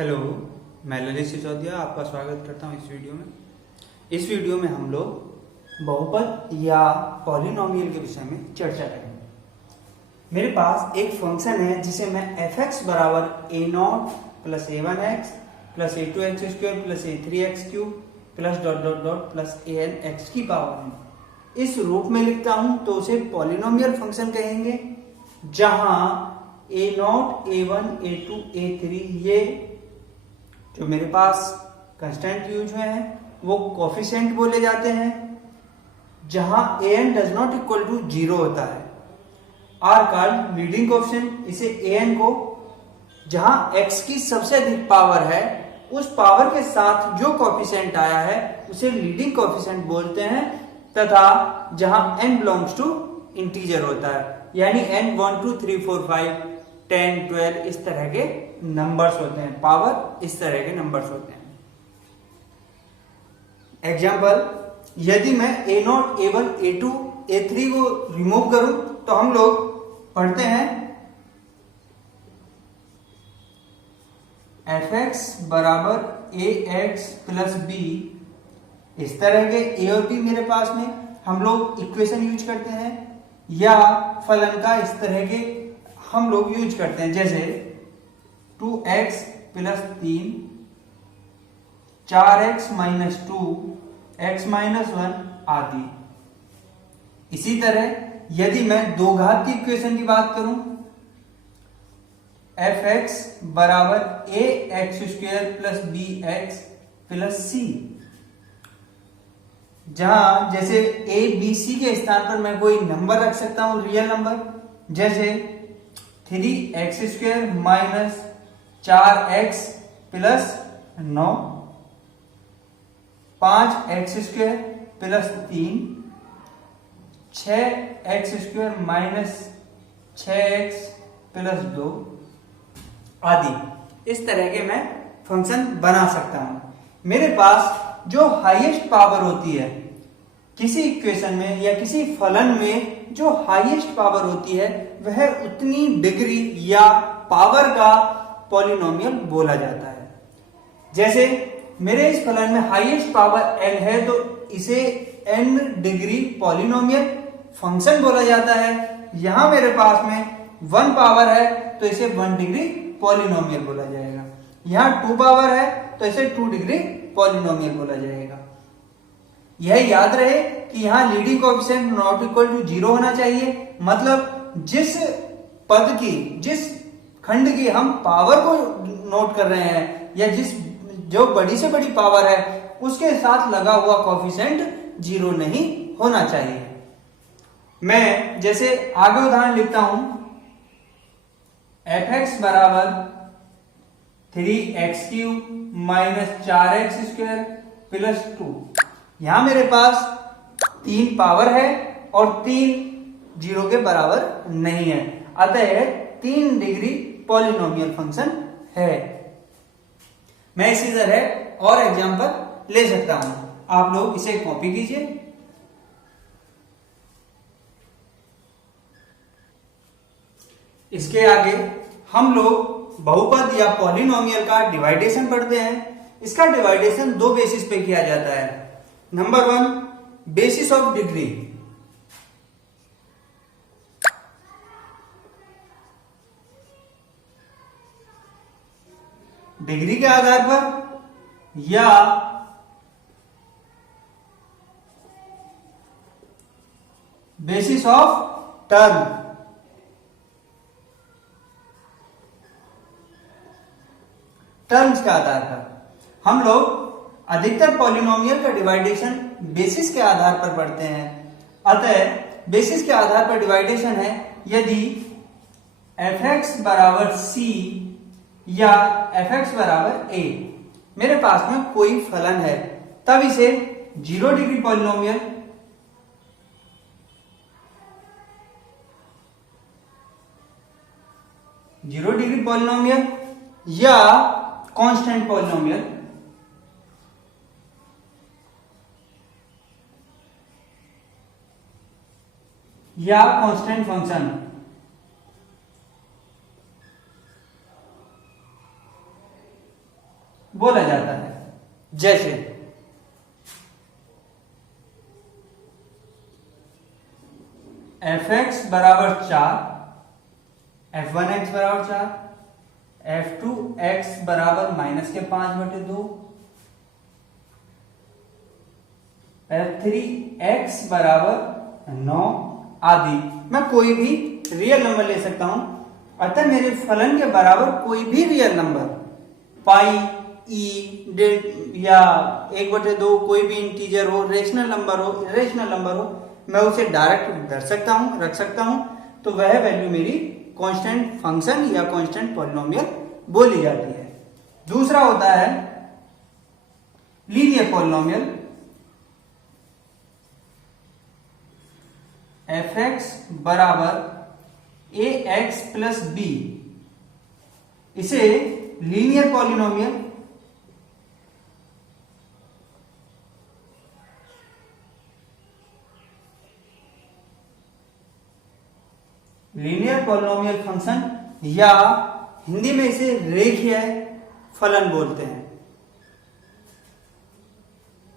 Hello, मैं ललित सिसोदिया आपका स्वागत करता हूँ इस वीडियो में। इस वीडियो में हम लोग बहुपद या पॉलिनोमियल के विषय में चर्चा करेंगे। मेरे पास एक फंक्शन है जिसे मैं fx बराबर a not plus a1x plus a2x square plus a3x cube plus dot dot dot plus an x की पावर में इस रूप में लिखता हूं तो उसे पॉलिनोमियल फंक्शन कहेंगे, जहां a not a1 a2 a3 ये जो मेरे पास कंस्टेंट यूज हुए हैं वो कोफिशिएंट बोले जाते हैं, जहां an does not equal to 0 होता है आर कॉल्ड लीडिंग कोफिशिएंट। इसे an को जहां x की सबसे अधिक पावर है उस पावर के साथ जो कोफिशिएंट आया है उसे लीडिंग कोफिशिएंट बोलते हैं, तथा जहां n बिलोंग्स टू इंटीजर होता है यानी n 1 2 3 4 5 10 12 इस तरह के नंबर्स होते हैं, पावर इस तरह के नंबर्स होते हैं। एग्जाम्पल, यदि मैं a not a1 a2 a3 को रिमूव करूं तो हम लोग पढ़ते हैं fx बराबर ax प्लस b। इस तरह के a और b मेरे पास में हम लोग इक्वेशन यूज करते हैं, या फलन का इस तरह के हम लोग यूज करते हैं, जैसे 2x plus 3 4x minus 2 x minus 1 आदि। इसी तरह यदि मैं दो घात की इक्वेशन की बात करूं, fx बराबर ax square plus bx plus c, जहां जैसे a b c के स्थान पर मैं कोई नंबर रख सकता हूं, रियल नंबर, जैसे 3x square minus 4x plus 9 5x square plus 3 6x square minus 6x plus 2 आदि। इस तरह के मैं फंक्शन बना सकता हूं। मेरे पास जो हाईएस्ट पावर होती है किसी इक्वेशन में या किसी फलन में, जो हाईएस्ट पावर होती है वह उतनी डिग्री या पावर का पॉलिनोमियल बोला जाता है। जैसे मेरे इस फलन में हाईएस्ट पावर n है तो इसे n डिग्री पॉलिनोमियल फंक्शन बोला जाता है। यहां मेरे पास में 1 पावर है तो इसे 1 डिग्री पॉलिनोमियल बोला जाएगा। यहां 2 पावर है तो इसे 2 डिग्री पॉलिनोमियल बोला जाएगा। यह याद रहे कि यहां leading coefficient not equal to 0 होना चाहिए, मतलब जिस पद की, जिस खंड की हम पावर को नोट कर रहे हैं या जो बड़ी से बड़ी पावर है उसके साथ लगा हुआ कोएफिशिएंट 0 नहीं होना चाहिए। मैं जैसे आगे उदाहरण लिखता हूं, fx बराबर 3x cube minus 4x square plus 2। यहां मेरे पास 3 पावर है और 3 0 के बराबर नहीं है, अतः 3 डिग्री पॉलिनोमियल फंक्शन है। मैं इसी तरह और एग्जांपल ले सकता हूं, आप लोग इसे कॉपी कीजिए। इसके आगे हम लोग बहुपद या पॉलिनोमियल का डिवाइडेशन पढ़ते हैं। इसका डिवाइडेशन 2 बेसिस पे किया जाता है। Number 1, basis of degree. Degree के आधार पर, या बेसिस ऑफ टर्म। टर्म्स के आधार पर हम लोग अधिकतर पॉलिनोमियल का डिवाइडेशन बेसिस के आधार पर पढ़ते हैं। अतः बेसिस के आधार पर डिवाइडेशन है, यदि fx बराबर c या fx बराबर a मेरे पास में कोई फलन है, तब इसे 0 डिग्री पॉलिनोमियल, या कांस्टेंट पॉलिनोमियल या कांस्टेंट फंक्शन बोला जाता है। जैसे f(x) बराबर 4, f(1x) बराबर 4, f(2x) बराबर -5/2, f(3x) बराबर 9 आदि। मैं कोई भी रियल नंबर ले सकता हूं, अतः मेरे फलन के बराबर कोई भी रियल नंबर पाई, ई, डेल या 1/2 कोई भी इंटीजर हो, रेशनल नंबर हो, इरेशनल नंबर हो, मैं उसे डायरेक्ट रख सकता हूं, तो वह वैल्यू मेरी कांस्टेंट फंक्शन या कांस्टेंट पॉलिनोमियल बोली जाती है। दूसरा होता है लीनियर पॉलिनोमियल। f(x) बराबर ax प्लस b, इसे लीनियर पॉलिनोमियल फंक्शन या हिंदी में इसे रेखीय फलन बोलते हैं।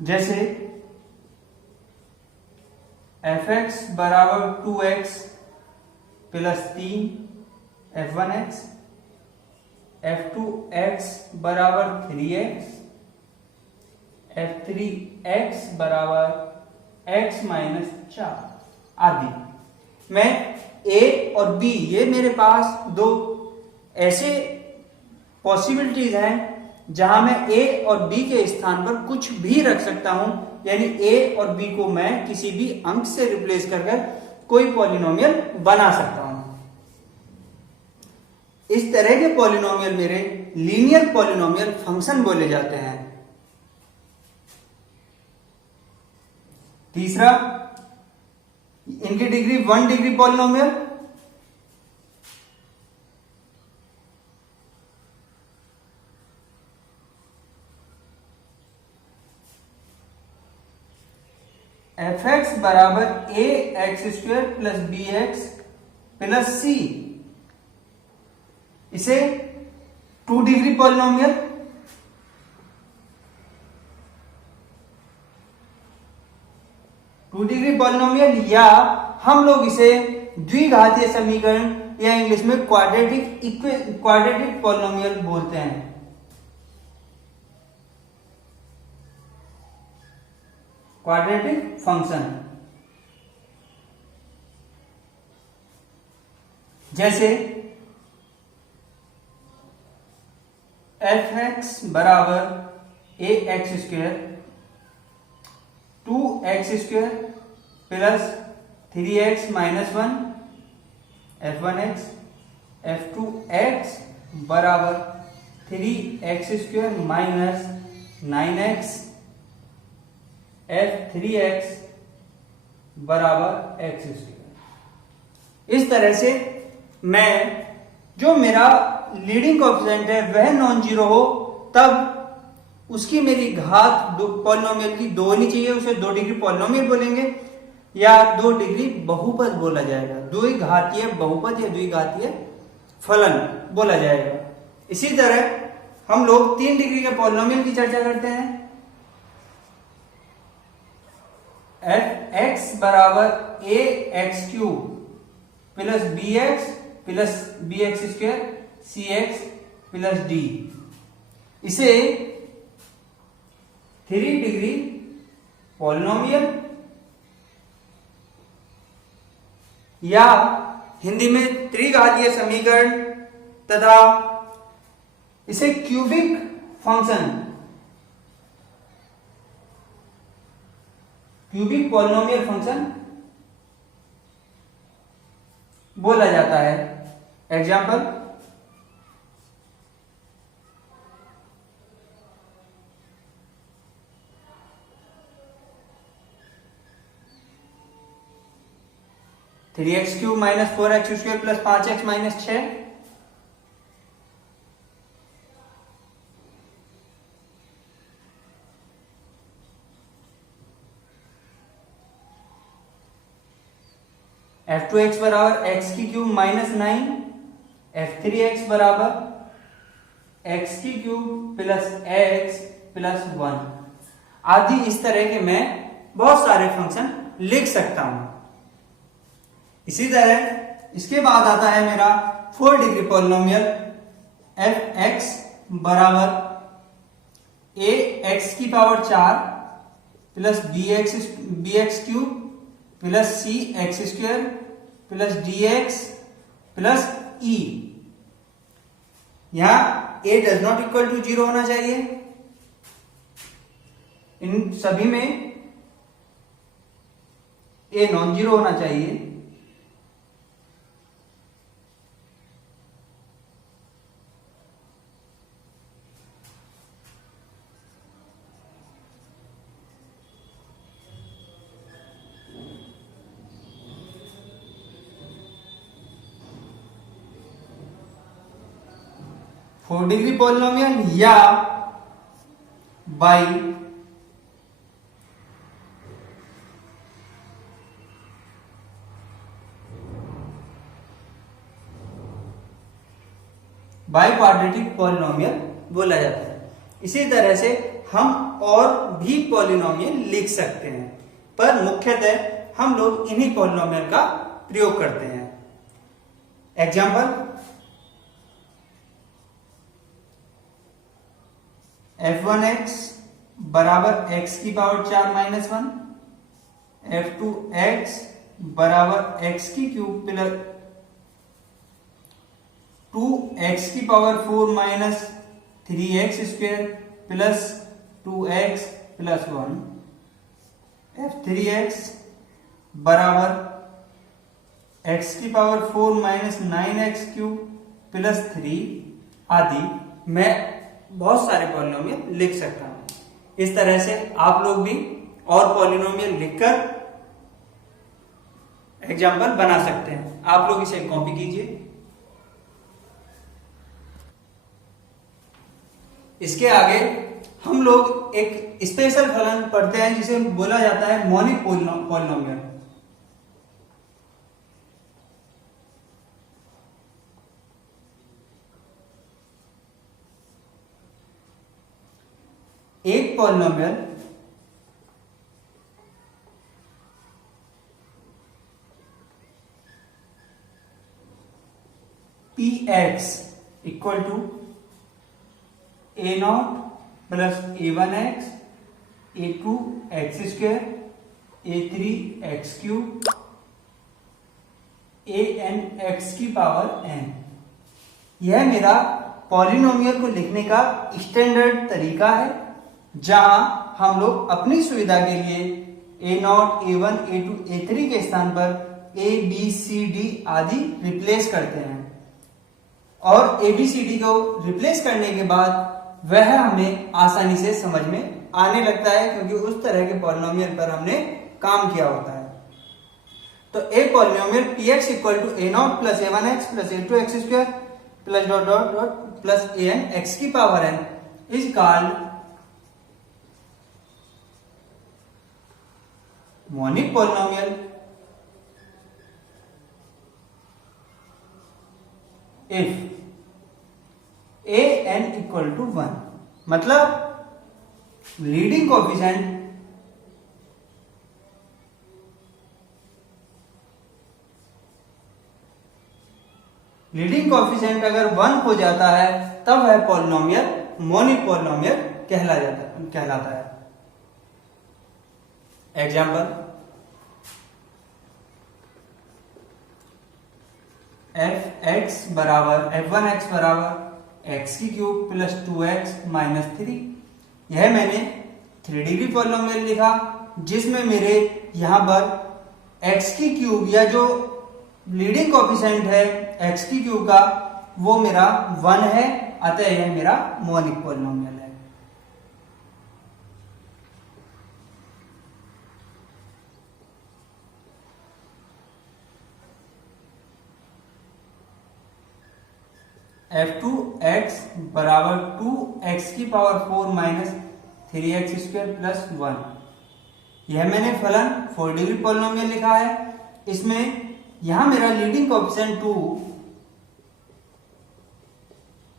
जैसे f(x) बराबर 2x प्लस 3 f(1x), f(2x) बराबर 3x, f(3x) बराबर x माइनस 4 आदि। मैं a और b, ये मेरे पास दो ऐसे पॉसिबिलिटीज हैं जहां मैं a और b के स्थान पर कुछ भी रख सकता हूं, यानी a और b को मैं किसी भी अंक से रिप्लेस कर कोई पॉलिनोमियल बना सकता हूं। इस तरह के पॉलिनोमियल मेरे लीनियर पॉलिनोमियल फंक्शन बोले जाते हैं। तीसरा, इनकी डिग्री 1 डिग्री पॉलिनोमियल। f(x) बराबर ax² plus bx plus c, इसे 2 डिग्री पॉलिनोमियल। या हम लोग इसे द्विघातीय समीकरण या इंग्लिश में क्वाड्रेटिक पॉलिनोमियल बोलते हैं। क्वाड्रेटिक फंक्शन, जैसे f(x) बराबर ax² 2x² plus 3x minus 1 f(1x), f(2x) बराबर 3x² माइनस 9x, f(3x) बराबर x²। इस तरह से मैं जो मेरा लीडिंग कोएफिशिएंट है वह नॉन जीरो हो, तब उसकी मेरी घात पॉलिनोमियल की 2 होनी चाहिए, उसे 2 डिग्री पॉलिनोमियल बोलेंगे या 2 डिग्री बहुपद बोला जाएगा, द्विघातीय बहुपद या द्विघातीय फलन बोला जाएगा। इसी तरह हम लोग 3 डिग्री के पॉलिनोमियल की चर्चा करते हैं। f(x) बराबर ax³ plus bx² cx plus d, इसे 3 डिग्री पॉलिनोमियल या हिंदी में त्रिघातीय समीकरण तथा इसे cubic function, cubic polynomial function बोला जाता है। Example, three x cube minus 4x² plus 5x minus 6, f(2x) बराबर x³ माइनस 9, f(3x) बराबर एक्स की क्यूब प्लस एक्स प्लस 1 आदि इस तरह के मैं बहुत सारे फंक्शन लिख सकता हूं। इसी तरह इसके बाद आता है मेरा 4 डिग्री पॉलिनोमियल एफ एक्स बराबर ए एक्स की power 4 plus b x cube plus c x square plus d x plus e. यहां a does not equal to 0 होना चाहिए। इन सभी में ए नॉन जीरो होना चाहिए। फोर डिग्री पॉलिनोमियल या बाई क्वाड्रेटिक पॉलिनोमियल बोला जाता है। इसी तरह से हम और भी पॉलिनोमियल लिख सकते हैं, पर मुख्यतः हम लोग इन्हीं पॉलिनोमियल का प्रयोग करते हैं। एग्जाम्पल f1x बराबर x की पावर 4 माइनस 1, f2x बराबर x की क्यूब प्लस 2x की power 4 minus 3x square plus 2x plus 1, f3x बराबर x की power 4 minus 9x cube plus 3 आदि मैं बहुत सारे पॉलिनोमियल लिख सकता हूं। इस तरह से आप लोग भी और पॉलिनोमियल लिखकर एग्जाम्पल बना सकते हैं। आप लोग इसे कॉपी कीजिए। इसके आगे हम लोग एक स्पेशल फलन पढ़ते हैं जिसे बोला जाता है मोनिक पॉलिनोमियल। एक polynomial P X equal to a naught plus a1x a2x square a3x cube an x की पावर n। यह मेरा पॉलिनोमियल को लिखने का स्टैंडर्ड तरीका है, जहां हम लोग अपनी सुविधा के लिए a0, a1, a2, a3 के स्थान पर a, b, c, d आदि रिप्लेस करते हैं। और a, b, c, d को रिप्लेस करने के बाद वह हमें आसानी से समझ में आने लगता है, क्योंकि उस तरह के पॉलिनोमियल पर हमने काम किया होता है। तो a polynomial px equal to a0 plus a1x plus a2x square plus dot dot dot plus an x की power n is called monic polynomial if an equal to 1। मतलब लीडिंग कोएफिशिएंट अगर 1 हो जाता है तब वह पॉलिनोमियल मोनिक पॉलिनोमियल कहलाता है। एग्जाम्पल f(x) बराबर f1x बराबर x की क्यूब प्लस 2x माइनस 3। यह मैंने 3 डिग्री पॉलिनोमियल लिखा, जिसमें मेरे यहां पर x की क्यूब या जो लीडिंग कोएफिशिएंट है x की क्यूब का वो मेरा 1 है, अतः यह मेरा मोनिक पॉलिनोमियल है। f2x बराबर 2x की power 4 minus 3x square plus 1। यह मैंने फलन 4 डिग्री पॉलिनोमियल लिखा है। इसमें यहां मेरा लीडिंग कोएफिशिएंट 2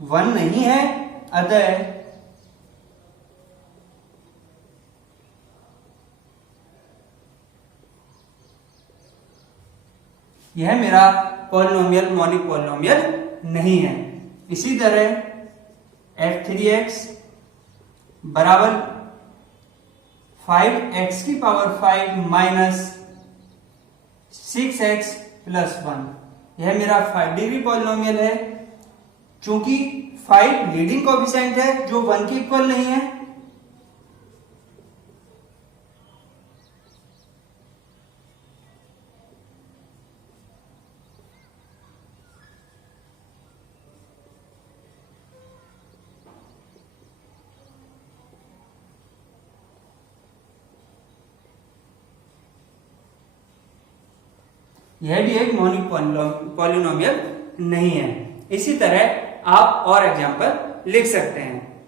1 नहीं है, अतः यह मेरा पॉलिनोमियल मॉनिक पॉलिनोमियल नहीं है। इसी तरह f3x बराबर 5x की पावर 5 माइनस 6x प्लस 1, यह मेरा 5 डिग्री पॉलिनोमियल है। चूंकि 5 लीडिंग कोएफिशिएंट है जो 1 के इक्वल नहीं है, यह भी एक मॉनिक पॉलिनोमियल नहीं है। इसी तरह आप और एग्जांपल लिख सकते हैं।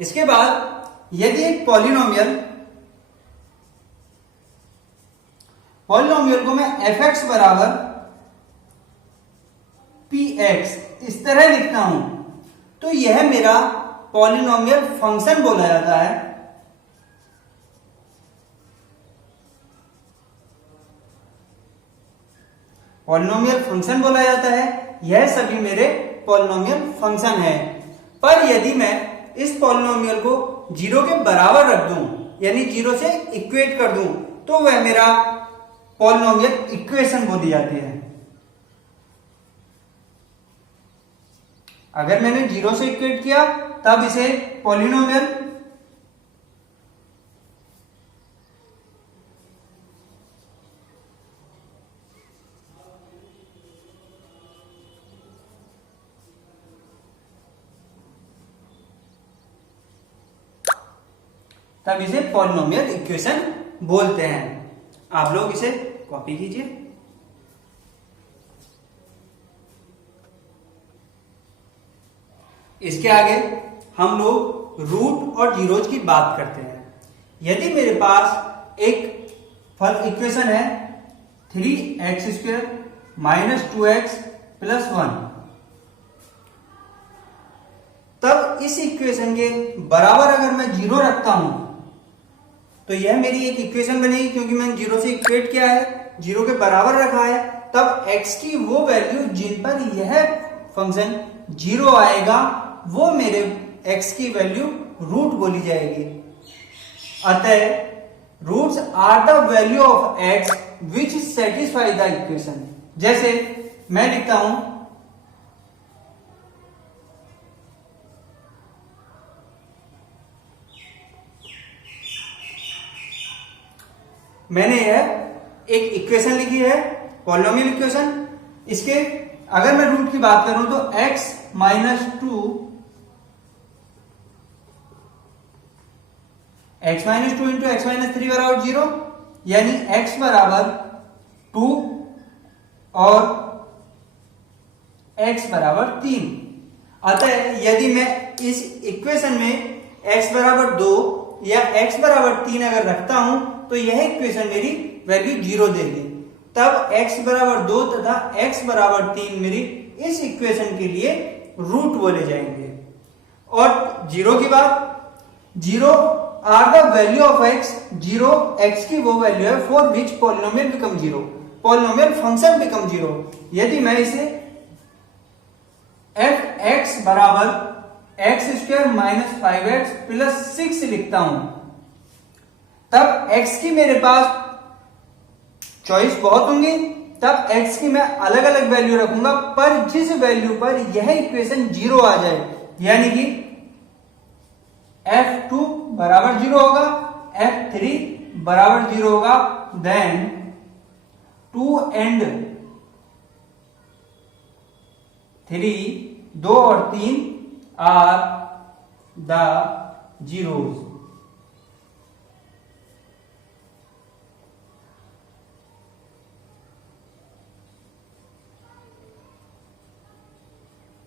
इसके बाद यदि एक पॉलिनोमियल को मैं fx बराबर px इस तरह लिखता हूं, तो यह मेरा पॉलिनोमियल फंक्शन बोला जाता है। पॉलिनोमियल फंक्शन बोला जाता है। यह सभी मेरे पॉलिनोमियल फंक्शन है। पर यदि मैं इस पॉलिनोमियल को 0 के बराबर रख दूं, यानी 0 से इक्वेट कर दूं, तो वह मेरा पॉलिनोमियल इक्वेशन बोली जाती है। अगर मैंने 0 से इक्वेट किया तब इसे पॉलिनोमियल, तब इसे पॉलिनोमियल इक्वेशन बोलते हैं। आप लोग इसे कॉपी कीजिए। इसके आगे हम लोग रूट और जीरोज की बात करते हैं। यदि मेरे पास एक इक्वेशन है 3x² माइनस 2x प्लस 1, तब इस इक्वेशन के बराबर अगर मैं 0 रखता हूं तो यह मेरी एक इक्वेशन बनेगी, क्योंकि मैंने 0 से इक्वेट किया है, 0 के बराबर रखा है। तब x की वो वैल्यू जिन पर यह फंक्शन 0 आएगा, वो मेरे x की वैल्यू रूट बोली जाएगी। अतः roots are the value of x which satisfy the equation. जैसे मैं लिखता हूं मैंने यह एक इक्वेशन लिखी है, पॉलिनोमियल इक्वेशन। इसके अगर मैं रूट की बात करूं तो x minus 2 into x minus 3 बराबर 0, यानी x बराबर 2 और x बराबर 3। अतः यदि मैं इस इक्वेशन में x बराबर 2 या x बराबर 3 अगर रखता हूं तो यह इक्वेशन मेरी वैल्यू 0 देगी। तब x बराबर 2 तथा x बराबर 3 मेरी इस इक्वेशन के लिए रूट बोले जाएंगे। और 0 की बात, 0 are the value of x, 0 x की वो वैल्यू है for which polynomial become 0, polynomial function become 0। यदि मैं इसे fx बराबर x² माइनस 5x प्लस 6 लिखता हूं, तब x की मेरे पास चॉइस बहुत होंगी। तब x की मैं अलग अलग वैल्यू रखूंगा, पर जिस वैल्यू पर यह इक्वेशन 0 आ जाए, यानी कि f2 बराबर 0 होगा, f3 बराबर 0 होगा, देन 2 एंड 3, 2 और 3 आर द जीरोज।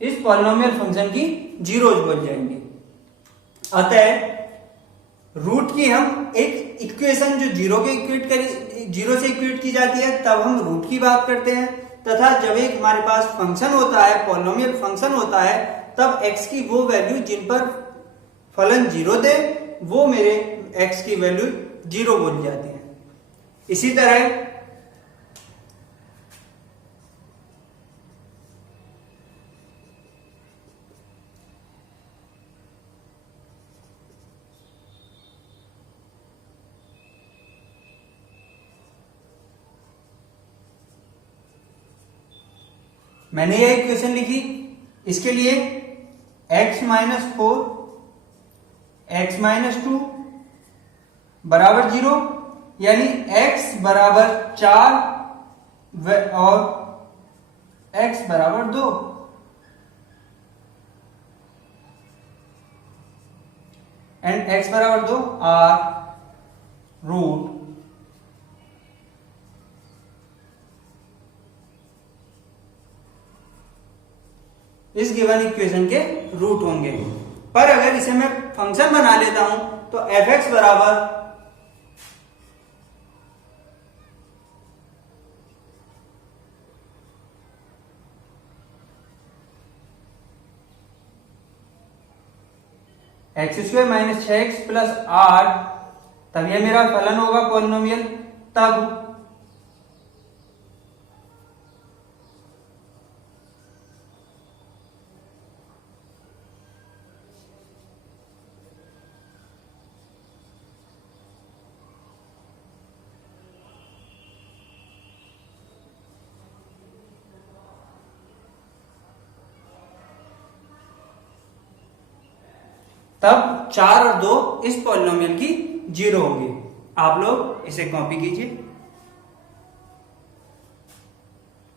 इस पॉलिनोमियल फंक्शन की जीरोज बन जाएंगे। अतः रूट की हम एक इक्वेशन जो 0 से इक्वेट की जाती है, तब हम रूट की बात करते हैं। तथा जब एक हमारे पास फंक्शन होता है, पॉलिनोमियल फंक्शन होता है, तब x की वो वैल्यू जिन पर फलन 0 दे वो मेरे x की वैल्यू 0 बोली जाती है। इसी तरह मैंने ये इक्वेशन लिखी, इसके लिए x माइनस 4 x माइनस 2 बराबर 0, यानी x बराबर 4 और x बराबर 2। एंड x बराबर 2 आर रूट इस गिवन इक्वेशन के रूट होंगे। पर अगर इसे मैं फंक्शन बना लेता हूं तो f(x) बराबर x² माइनस 6x प्लस 8, तब यह मेरा फलन होगा पॉलिनोमियल। तब तब 4 और 2 इस पॉलिनोमियल की 0 होगी। आप लोग इसे कॉपी कीजिए।